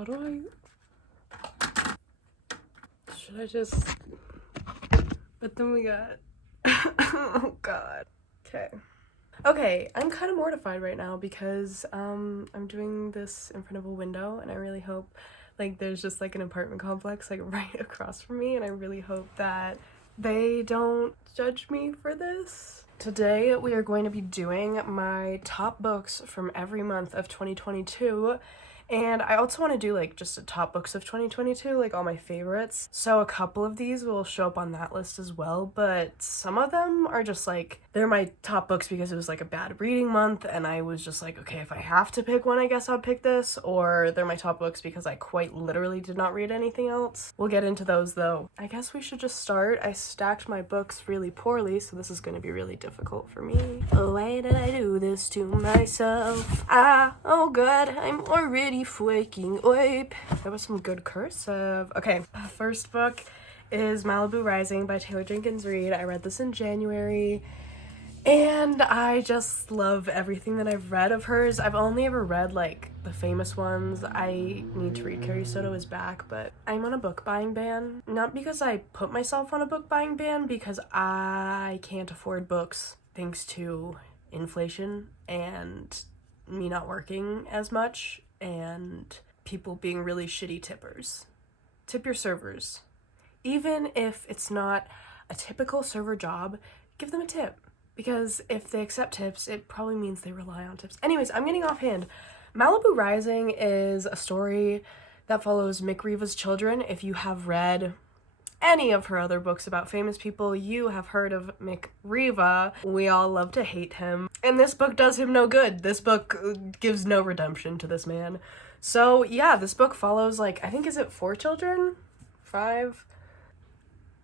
How do should I just, but then we got, oh god. Okay, I'm kind of mortified right now because I'm doing this in front of a window, and I really hope, like, there's just like an apartment complex like right across from me, and I really hope that they don't judge me for this. Today we are going to be doing my top books from every month of 2022, and I also want to do like just the top books of 2022, like all my favorites. So a couple of these will show up on that list as well, but some of them are just like, they're my top books because it was like a bad reading month and I was just like, okay, if I have to pick one, I guess I'll pick this, or they're my top books because I quite literally did not read anything else. We'll get into those though. I guess we should just start. I stacked my books really poorly, so this is going to be really difficult for me. Why did I do this to myself? Oh god, I'm already waking up. That was some good cursive. Okay, first book is Malibu Rising by Taylor Jenkins Reid. I read this in January, and I just love everything that I've read of hers. I've only ever read like the famous ones. I need to read Carrie Soto is Back, but I'm on a book buying ban. Not because I put myself on a book buying ban, because I can't afford books thanks to inflation and me not working as much and people being really shitty tippers. Tip your servers. Even if it's not a typical server job, give them a tip. Because if they accept tips, it probably means they rely on tips. Anyways, I'm getting offhand. Malibu Rising is a story that follows Mick Riva's children. If you have read any of her other books about famous people, you have heard of Mick Riva. We all love to hate him. And this book does him no good. This book gives no redemption to this man. So yeah, this book follows like, I think, is it 4 children? 5?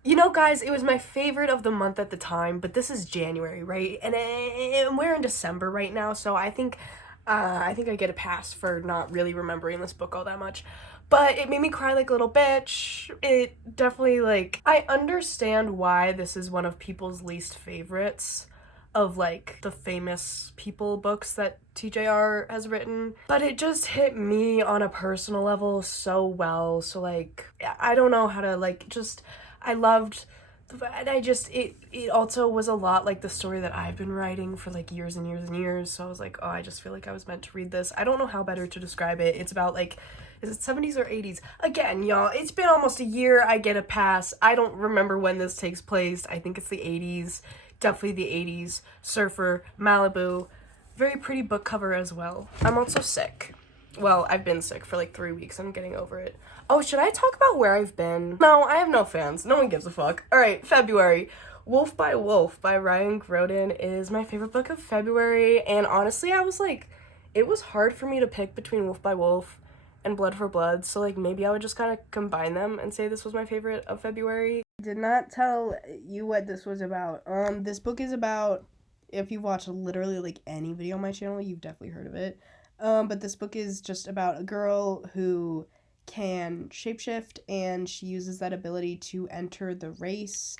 You know, guys, it was my favorite of the month at the time, but this is January, right? And we're in December right now, so I think I get a pass for not really remembering this book all that much. But it made me cry like a little bitch. It definitely, like, I understand why this is one of people's least favorites of, like, the famous people books that TJR has written. But it just hit me on a personal level so well. So, like, I don't know how to, like, just, I loved, and it also was a lot like the story that I've been writing for, like, years and years and years. So I was like, oh, I just feel like I was meant to read this. I don't know how better to describe it. It's about, like, is it 70s or 80s? Again, y'all, it's been almost a year. I get a pass. I don't remember when this takes place. I think it's the 80s. Definitely the 80s. Surfer, Malibu. Very pretty book cover as well. I'm also sick. Well, I've been sick for like 3 weeks. I'm getting over it. Oh, should I talk about where I've been? No, I have no fans. No one gives a fuck. Alright, February. Wolf by Wolf by Ryan Groden is my favorite book of February. And honestly, I was like, it was hard for me to pick between Wolf by Wolf and Blood for Blood, so like maybe I would just kind of combine them and say this was my favorite of February. Did not tell you what this was about. This book is about, if you've watched literally like any video on my channel, you've definitely heard of it. But this book is just about a girl who can shapeshift, and she uses that ability to enter the race.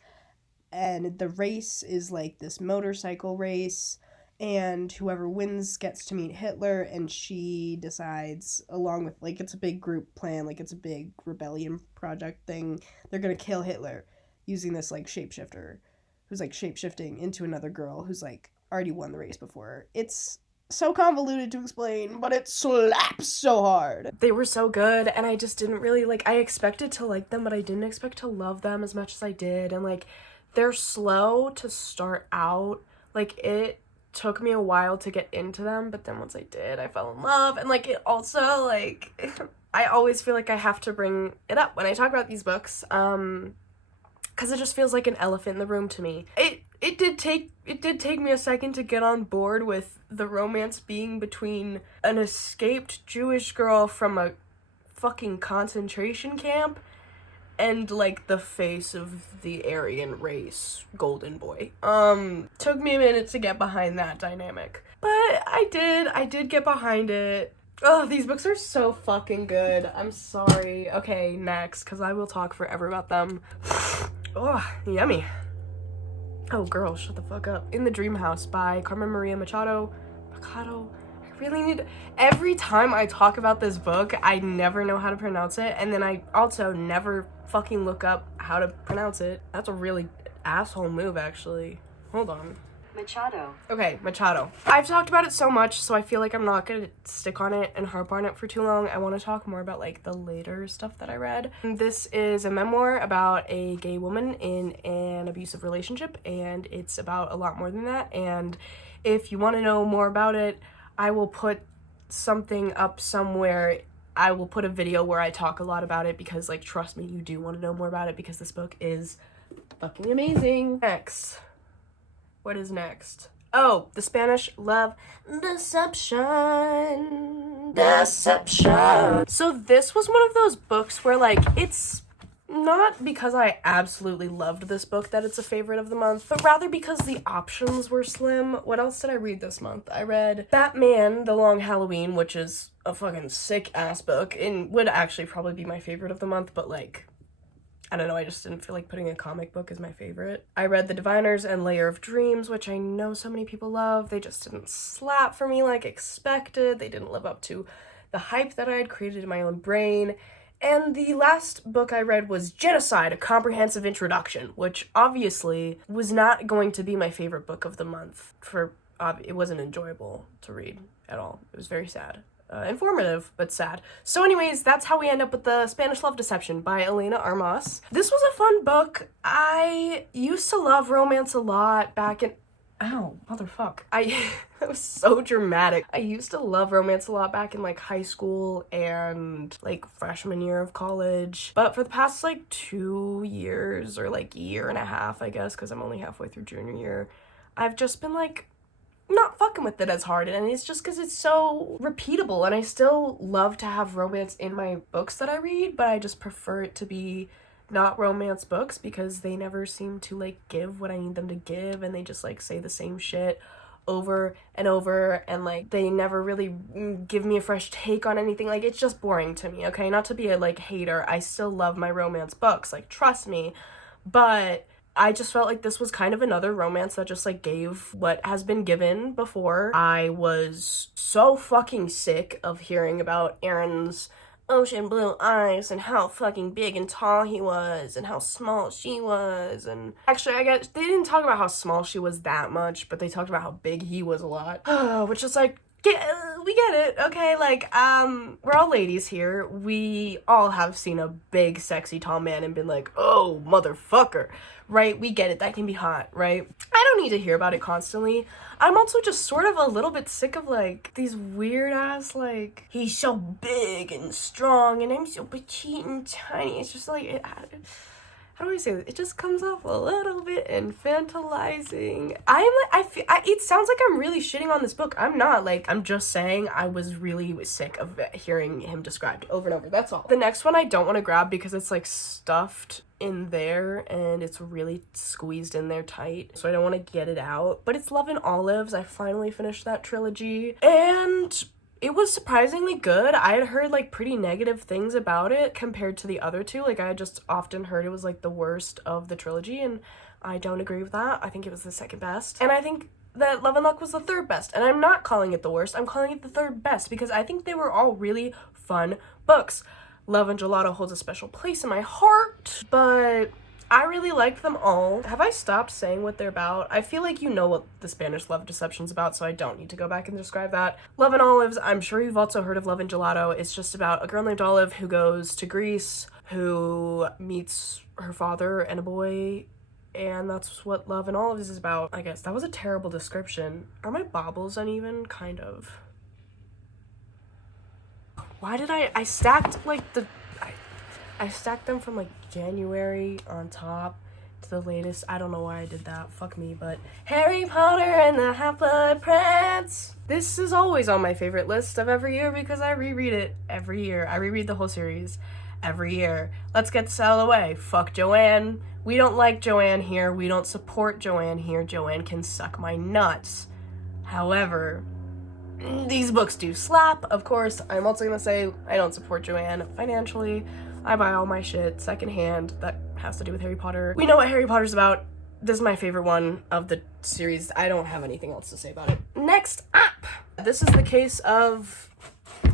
And the race is like this motorcycle race, and whoever wins gets to meet Hitler, and she decides, along with, like, it's a big group plan, like, it's a big rebellion project thing, they're gonna kill Hitler using this, like, shapeshifter, who's, like, shapeshifting into another girl who's, like, already won the race before her. It's so convoluted to explain, but it slaps so hard. They were so good, and I just didn't really, like, I expected to like them, but I didn't expect to love them as much as I did, and, like, they're slow to start out. Like, it took me a while to get into them, but then once I did, I fell in love. And like, it also, like, I always feel like I have to bring it up when I talk about these books, because it just feels like an elephant in the room to me. It did take me a second to get on board with the romance being between an escaped Jewish girl from a fucking concentration camp and, like, the face of the Aryan race, Golden Boy. Took me a minute to get behind that dynamic. But I did get behind it. Oh, these books are so fucking good. I'm sorry. Okay, next, because I will talk forever about them. Oh, yummy. Oh, girl, shut the fuck up. In the Dream House by Carmen Maria Machado. I really need, every time I talk about this book, I never know how to pronounce it, and then I also never fucking look up how to pronounce it. That's a really asshole move, actually. Hold on. Machado. Okay, Machado. I've talked about it so much, so I feel like I'm not gonna stick on it and harp on it for too long. I want to talk more about like the later stuff that I read. This is a memoir about a gay woman in an abusive relationship, and it's about a lot more than that. And if you want to know more about it, I will put something up somewhere. I will put a video where I talk a lot about it, because like, trust me, you do want to know more about it, because this book is fucking amazing. Next. What is next? Oh, The Spanish Love Deception. So this was one of those books where like, it's not because I absolutely loved this book that it's a favorite of the month, but rather because the options were slim. What else did I read this month? I read Batman The Long Halloween, which is a fucking sick ass book and would actually probably be my favorite of the month, but like, I don't know, I just didn't feel like putting a comic book as my favorite. I read The Diviners and Layer of Dreams, which I know so many people love. They just didn't slap for me like expected. They didn't live up to the hype that I had created in my own brain. And the last book I read was Genocide, A Comprehensive Introduction, which obviously was not going to be my favorite book of the month. It wasn't enjoyable to read at all. It was very sad. Informative, but sad. So anyways, that's how we end up with The Spanish Love Deception by Elena Armas. This was a fun book. I used to love romance a lot back in... Ow, motherfuck. That was so dramatic. I used to love romance a lot back in like high school and like freshman year of college. But for the past like 2 years, or like year and a half, I guess, because I'm only halfway through junior year, I've just been like not fucking with it as hard, and it's just because it's so repeatable, and I still love to have romance in my books that I read, but I just prefer it to be not romance books, because they never seem to like give what I need them to give, and they just like say the same shit over and over, and like they never really give me a fresh take on anything. Like, it's just boring to me. Okay, not to be a like hater, I still love my romance books, like, trust me, but I just felt like this was kind of another romance that just like gave what has been given before. I was so fucking sick of hearing about Aaron's ocean blue eyes and how fucking big and tall he was and how small she was. And actually, I guess they didn't talk about how small she was that much, but they talked about how big he was a lot. Which is like, we get it, okay? Like, we're all ladies here. We all have seen a big, sexy, tall man and been like, oh, motherfucker, right? We get it. That can be hot, right? I don't need to hear about it constantly. I'm also just sort of a little bit sick of, like, these weird-ass, like, he's so big and strong and I'm so petite and tiny. It's just like, how do I say this? It just comes off a little bit infantilizing. It sounds like I'm really shitting on this book. I'm not. Like, I'm just saying I was really sick of hearing him described over and over. That's all. The next one I don't want to grab because it's like stuffed in there and it's really squeezed in there tight, so I don't want to get it out. But it's Love and Olives. I finally finished that trilogy, and it was surprisingly good. I had heard like pretty negative things about it compared to the other two. Like, I had just often heard it was like the worst of the trilogy, and I don't agree with that. I think it was the second best. And I think that Love and Luck was the third best. And I'm not calling it the worst. I'm calling it the third best because I think they were all really fun books. Love and Gelato holds a special place in my heart, but I really liked them all. Have I stopped saying what they're about? I feel like you know what The Spanish Love Deception's about, so I don't need to go back and describe that. Love and Olives, I'm sure you've also heard of Love and Gelato. It's just about a girl named Olive who goes to Greece, who meets her father and a boy, and that's what Love and Olives is about, I guess. That was a terrible description. Are my baubles uneven? Kind of. Why did I stacked like I stacked them from like January on top to the latest. I don't know why I did that. Fuck me. But Harry Potter and the Half-Blood Prince. This is always on my favorite list of every year because I reread it every year. I reread the whole series every year. Let's get this out of the way. Fuck Joanne. We don't like Joanne here. We don't support Joanne here. Joanne can suck my nuts. However, these books do slap. Of course, I'm also gonna say I don't support Joanne financially. I buy all my shit secondhand that has to do with Harry Potter. We know what Harry Potter's about. This is my favorite one of the series. I don't have anything else to say about it. Next up, This is the case of,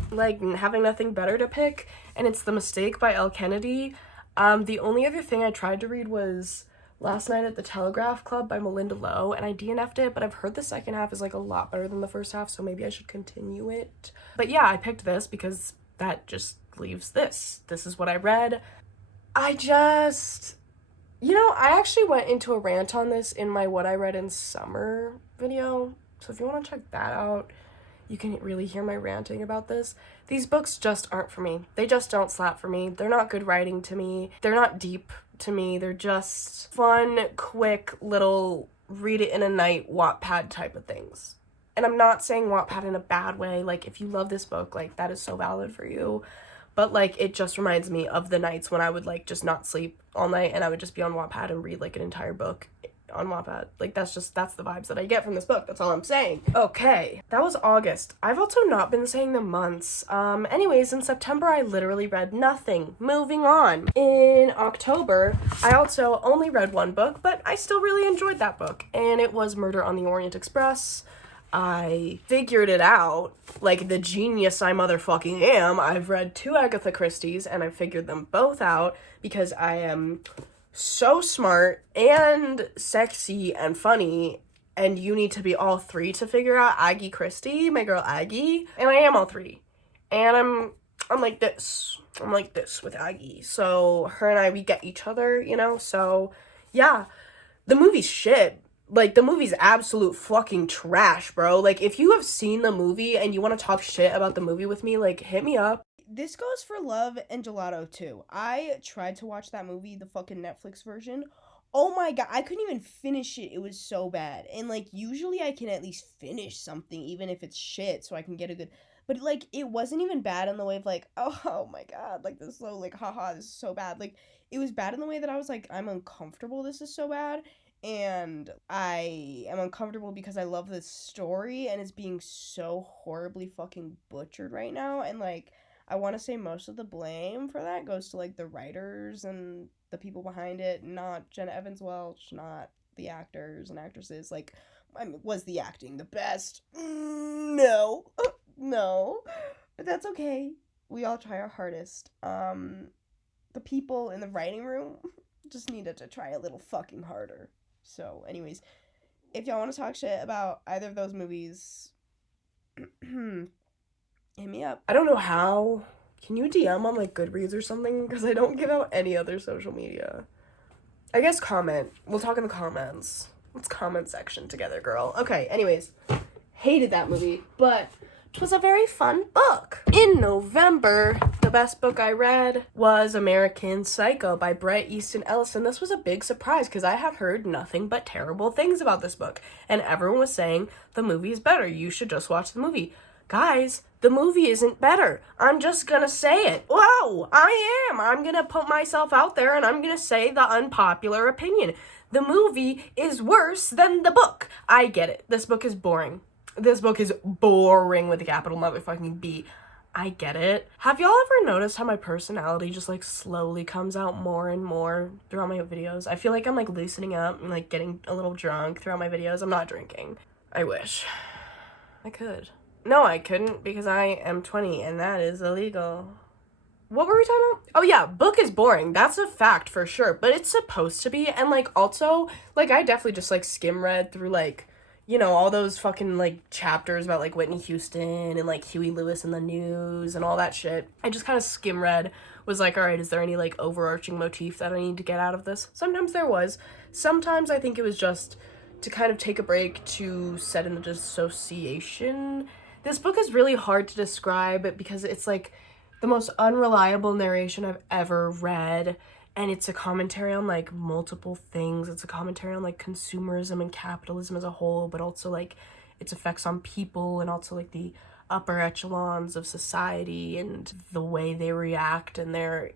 like, having nothing better to pick, and it's The Mistake by Elle Kennedy. The only other thing I tried to read was Last Night at the Telegraph Club by Melinda Lowe, and I DNF'd it, but I've heard the second half is, like, a lot better than the first half, so maybe I should continue it. But yeah, I picked this because that just leaves this. This is what I read. I actually went into a rant on this in my What I Read in Summer video, so if you want to check that out, you can really hear my ranting about this. These books just aren't for me. They just don't slap for me. They're not good writing to me. They're not deep to me. They're just fun, quick, little read it in a night Wattpad type of things. And I'm not saying Wattpad in a bad way. Like, if you love this book, like, that is so valid for you. But, like, it just reminds me of the nights when I would, like, just not sleep all night and I would just be on Wattpad and read, like, an entire book on Wattpad. Like, that's the vibes that I get from this book. That's all I'm saying. Okay, that was August. I've also not been saying the months. Anyways, in September, I literally read nothing. Moving on. In October, I also only read one book, but I still really enjoyed that book, and it was Murder on the Orient Express. I figured it out, like the genius I motherfucking am. I've read 2 Agatha Christie's, and I figured them both out because I am so smart and sexy and funny, and you need to be all 3 to figure out Aggie Christie, my girl Aggie, and I am all 3. And I'm like this. I'm like this with Aggie. So her and I, we get each other, you know? So yeah, the movie's shit. Like, the movie's absolute fucking trash, bro. Like, if you have seen the movie and you want to talk shit about the movie with me, like, hit me up. This goes for Love and Gelato, too. I tried to watch that movie, the fucking Netflix version. Oh my god, I couldn't even finish it. It was so bad. And, like, usually I can at least finish something, even if it's shit, so I can get a good... But, like, it wasn't even bad in the way of, like, oh my god, like, this is so, like, haha, this is so bad. Like, it was bad in the way that I was like, I'm uncomfortable, this is so bad. And I am uncomfortable because I love this story and it's being so horribly fucking butchered right now. And, like, I want to say most of the blame for that goes to, like, the writers and the people behind it, not Jenna Evans Welch, not the actors and actresses. Like, was the acting the best? No. No. But that's okay. We all try our hardest. The people in the writing room just needed to try a little fucking harder. So, anyways, if y'all want to talk shit about either of those movies, hit me up. I don't know how. Can you DM on, like, Goodreads or something? Because I don't give out any other social media. I guess comment. We'll talk in the comments. Let's comment section together, girl. Okay, anyways. Hated that movie, but it was a very fun book. In November, the best book I read was American Psycho by Bret Easton Ellis, and this was a big surprise because I had heard nothing but terrible things about this book, and everyone was saying the movie is better. You should just watch the movie. Guys, the movie isn't better. I'm just gonna say it. Whoa, I am. I'm gonna put myself out there and I'm gonna say the unpopular opinion. The movie is worse than the book. I get it. This book is boring. This book is boring with a capital motherfucking B. I get it. Have y'all ever noticed how my personality just, like, slowly comes out more and more throughout my videos? I feel like I'm, like, loosening up and, like, getting a little drunk throughout my videos. I'm not drinking. I wish. I could. No, I couldn't because I am 20 and that is illegal. What were we talking about? Oh yeah, book is boring. That's a fact for sure, but it's supposed to be. And, like, also, like, I definitely just, like, skim read through, like, you know, all those fucking, like, chapters about, like, Whitney Houston and, like, Huey Lewis in the news and all that shit. I just kind of skim read, was like, all right, is there any, like, overarching motif that I need to get out of this? Sometimes there was. Sometimes I think it was just to kind of take a break to set in a dissociation. This book is really hard to describe because it's, like, the most unreliable narration I've ever read. And it's a commentary on, like, multiple things. It's a commentary on, like, consumerism and capitalism as a whole, but also, like, its effects on people and also, like, the upper echelons of society and the way they react and their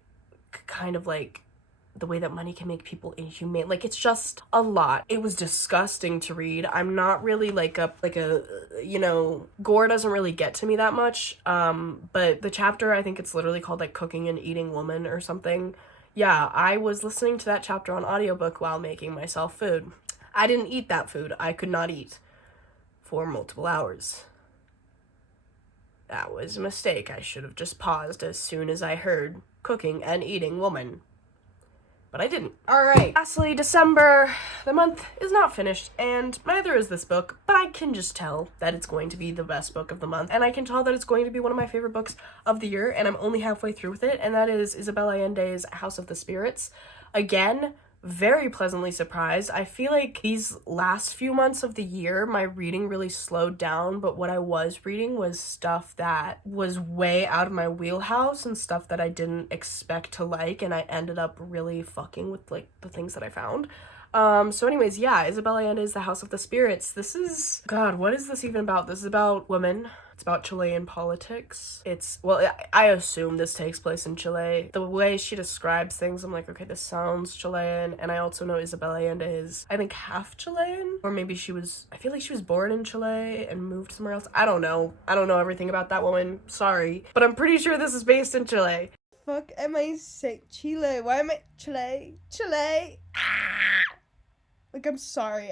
kind of, like, the way that money can make people inhumane. Like, it's just a lot. It was disgusting to read. I'm not really, like, you know, gore doesn't really get to me that much. But the chapter, I think it's literally called, like, Cooking and Eating Woman or something. Yeah, I was listening to that chapter on audiobook while making myself food. I didn't eat that food. I could not eat for multiple hours. That was a mistake. I should have just paused as soon as I heard cooking and eating woman. But I didn't. Alright, lastly, December. The month is not finished, and neither is this book, but I can just tell that it's going to be the best book of the month, and I can tell that it's going to be one of my favorite books of the year, and I'm only halfway through with it, and that is Isabel Allende's House of the Spirits. Again, very pleasantly surprised. I feel like these last few months of the year, my reading really slowed down, but what I was reading was stuff that was way out of my wheelhouse and stuff that I didn't expect to like, and I ended up really fucking with, like, the things that I found. So anyways, yeah, Isabel Allende's The House of the Spirits. This is, God, what is this even about? This is about women. It's about Chilean politics. Well, I assume this takes place in Chile. The way she describes things, I'm like, okay, this sounds Chilean. And I also know Isabel Allende is, I think, half Chilean. Or maybe I feel like she was born in Chile and moved somewhere else. I don't know. I don't know everything about that woman. Sorry. But I'm pretty sure this is based in Chile. Fuck am I saying? Chile. Why am I... Chile. Like, I'm sorry.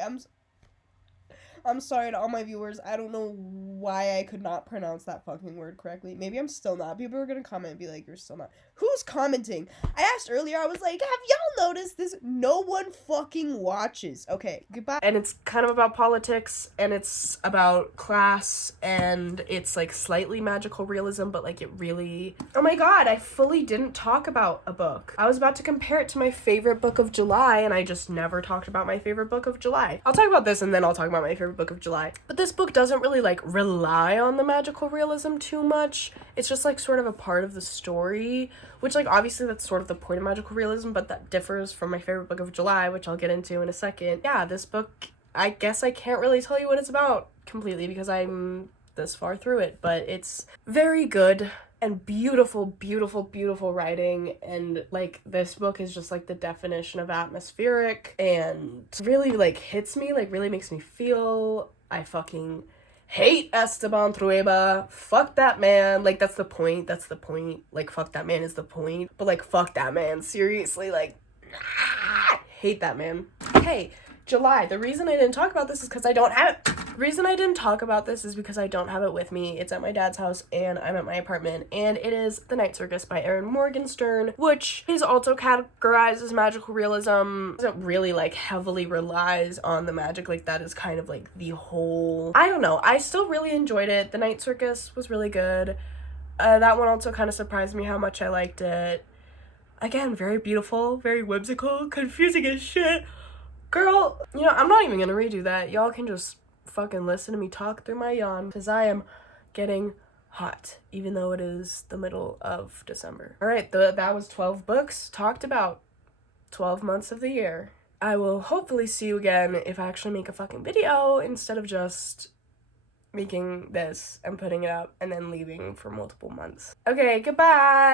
I'm sorry to all my viewers. I don't know why I could not pronounce that fucking word correctly. Maybe I'm still not. People are gonna comment and be like, you're still not. Who's commenting? I asked earlier, I was like, have y'all noticed this? No one fucking watches. Okay, goodbye. And it's kind of about politics, and it's about class, and it's like slightly magical realism, but like it really... Oh my god, I fully didn't talk about a book. I was about to compare it to my favorite book of July, and I just never talked about my favorite book of July. I'll talk about this, and then I'll talk about my favorite book of July. But this book doesn't really like rely on the magical realism too much. It's just like sort of a part of the story, which like obviously that's sort of the point of magical realism, but that differs from my favorite book of July, which I'll get into in a second. Yeah, this book, I guess I can't really tell you what it's about completely because I'm this far through it, but it's very good and beautiful writing, and like this book is just like the definition of atmospheric and really like hits me, like really makes me feel. I fucking hate Esteban Trueba. Fuck that man. Like that's the point. Like fuck that man is the point. But like fuck that man. Seriously, like hate that man. Hey, July. The reason I didn't talk about this is because I don't have it. The reason I didn't talk about this is because I don't have it with me. It's at my dad's house and I'm at my apartment, and it is The Night Circus by Erin Morgenstern, which is also categorized as magical realism. It doesn't really like heavily relies on the magic, like that is kind of like the whole... I don't know. I still really enjoyed it. The Night Circus was really good. That one also kind of surprised me how much I liked it. Again, very beautiful, very whimsical, confusing as shit. Girl, you know, I'm not even gonna redo that. Y'all can just fucking listen to me talk through my yawn because I am getting hot, even though it is the middle of December. All right, that was 12 books talked about 12 months of the year. I will hopefully see you again if I actually make a fucking video instead of just making this and putting it up and then leaving for multiple months. Okay, goodbye!